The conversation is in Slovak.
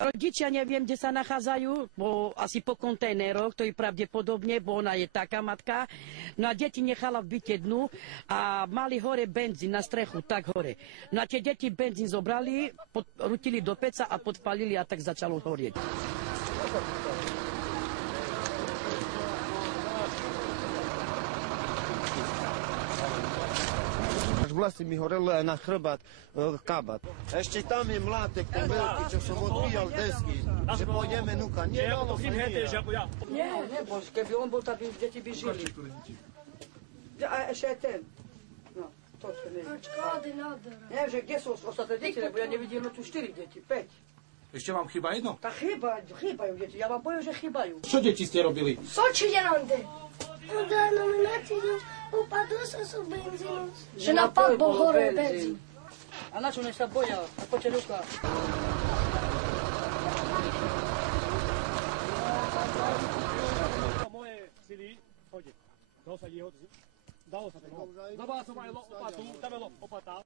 Rodičia neviem, kde sa nachádzajú, bo asi po kontajneroch, to je pravdepodobne, bo ona je taká matka. No a deti nechala v byte dnu a mali hore benzín na strechu, tak hore. No a tie deti benzín zobrali, rutili do peca a podpalili a tak začalo horieť. Vlasy mi horelo aj na chrbát, kabát. Ešte tam je mlátek, ten veľký, čo som odbíjal desky, že pôjdeme nuka. Nie, nebol, keby on bol, tak deti by žili. A ešte aj ten. No, to čo neviem. Neviem, že kde sú ostatné deti, lebo ja nevidím tu 4 deti, 5. Ešte vám chýba jedno? Tak chýbajú deti, ja vám poviem, že chýbajú. Čo deti ste robili? Soči ďalante. Da nominaciu upadol sa sú benzínu. Že na pad bol hore benzín. A na čo nech sa boja? A poďte ruka. Moje sily, chodí. Dalo sa jeho, dalo sa ten. Zabal som aj lopatu, tam je lopata.